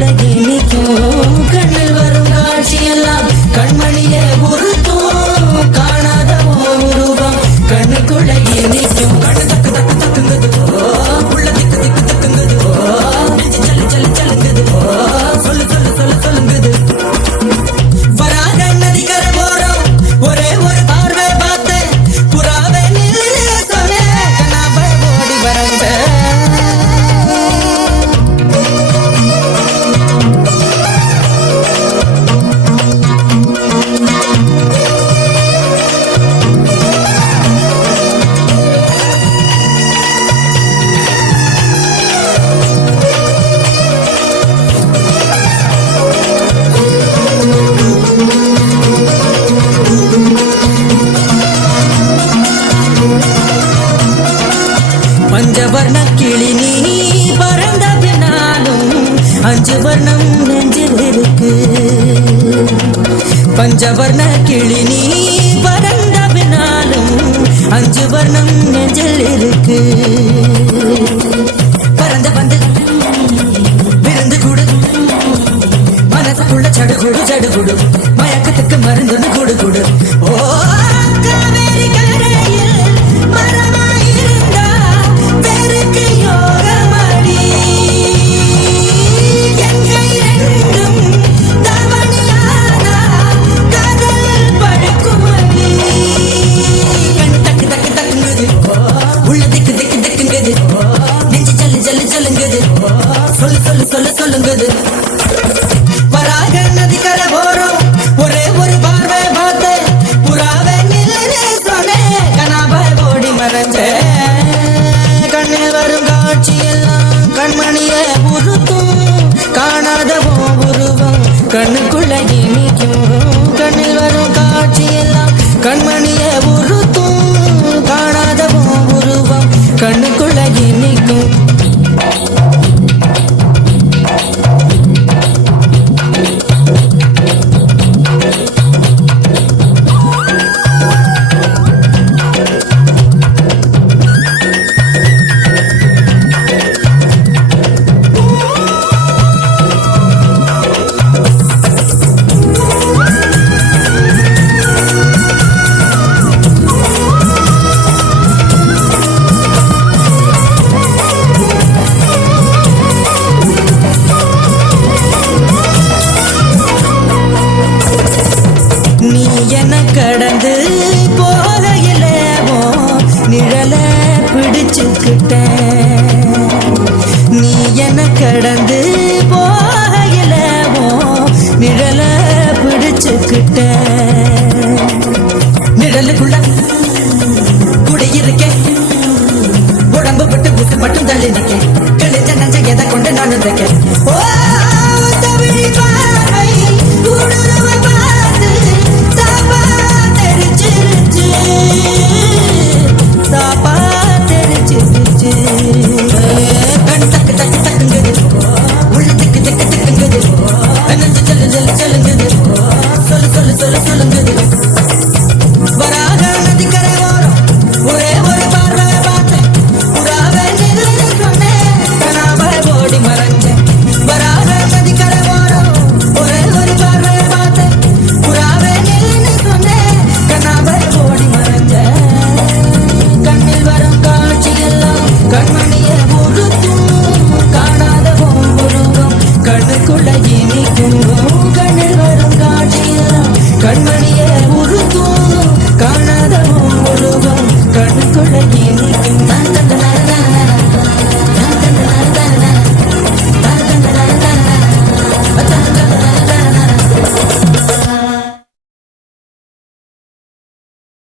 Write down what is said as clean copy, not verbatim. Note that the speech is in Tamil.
கண்ணுக்குள்ள இனிக்கும் கண்ணில் வரும் காட்சியெல்லாம் கண்மணியே உருத்தும் காணாத உருவம் கண்ணுக்குள்ள இனிக்கும் கண்ணு தக்கு தக்கு தக்குங்குது உள்ள திக்கு திக்கு தக்குங்குது நெஞ்சு சல்லு சல்லு சல்லுங்குது சொல்லு சொல்லு சொல்லு சொல்லுங்குது வராக நதிக்கரை போறோம் ஒரே ஒரு பார்வை பார்த்தேன் புறாவே நில்லு சொன்னேன் கண்ணாவை ஓடி வரந்தேன் பஞ்சவர்ண கிளி நீ பறந்த பின்னாலும் அஞ்சு வர்ணம் நெஞ்சில் இருக்கு பஞ்சவர்ண கிளி நீ பறந்த பின்னாலும் அஞ்சு வர்ணம் நெஞ்சில் இருக்கு பறந்த வந்து விருந்து கூடு மனசுக்குள்ள சடுகுடு சடுகுடு மயக்கத்துக்கு மருந்துன்னு குடு குடு ஓ காவேரி கரையில் மரமாயிருந்தா வெறுக்கு யோகமடி எங்கை ரெண்டும் தவணையானா காதல் படுக்குமடி கண் தக்கு தக்கு தக்குங்குது உள்ள திக்கு திக்கு திக்குங்குது நெஞ்சு சல்லு சல்லு சொல்லுங்குது சொல்லு சொல்லு சொல்லு சொல்லுங்குது வராக நதிக்கரை போறோம் ஒரே ஒரு பார்வை பார்த்து புறாவே நில்லு சொன்னேன் கனாவை ஓடி மறைஞ்சேன் கண்ணில் வரும் காட்சியெல்லாம் கண்மணியே உருத்தும் காணாத உருவம் கண்ணுக்குள்ள இனிக்கும் கண்ணில் வரும் காட்சியெல்லாம் கண்மணியே உருத்தும் காணாத உருவம் கண்ணுக்குள்ள இனிக்கும் நீ என்ன கடந்து போகையிலேவோ நிழல பிடிச்சுக்கிட்டேன் நீ என்ன கடந்து போகையிலேவோ நிழல பிடிச்சுக்கிட்டேன் நிழலுக்குள்ள குடியிருக்கேன் உடம்பு விட்டு விட்டு மட்டும் தள்ளி நிற்கேன் கிழிஞ்ச நஞ்ச எதை கொண்டு நான் இருக்கேன் ஓ தமிழ் பாவை ஊடுருவ பார்த்து தாப்பா தெரிச்சிருச்சு தாப்பா தெரிச்சிருச்சு கண் தக்கு தக்கு தக்குங்குது உள்ள திக்கு திக்கு திக்குங்குது நெஞ்சு சொல்லு சொல்லு சொல்லுங்குது சொல்லு சொல்லு சொல்லு சொல்லுங்குது வராக நதிக்கரை ஓரம் ஒரே ஒரு பார்வை பார்த்தேன் புறாவே நில்லு சொன்னேன் கனாவை ஓடி மறைஞ்சேன் வராக நதிக்கரை ஓரம் ஒரே ஒரு பார்வை பார்த்தேன் புறாவே நில்லு சொன்னேன் கனாவை ஓடி மறைஞ்சேன் கண்ணில் வரும் காட்சியெல்லாம் கண்மணியை உருத்தும் காணாத உருவம் கண்ணுக்குள்ள இனிக்கும் கண்ணில் வரும் காட்சியெல்லாம் கண்மணியை உருத்தும் காணாத உருவம் கண்ணுக்குள்ள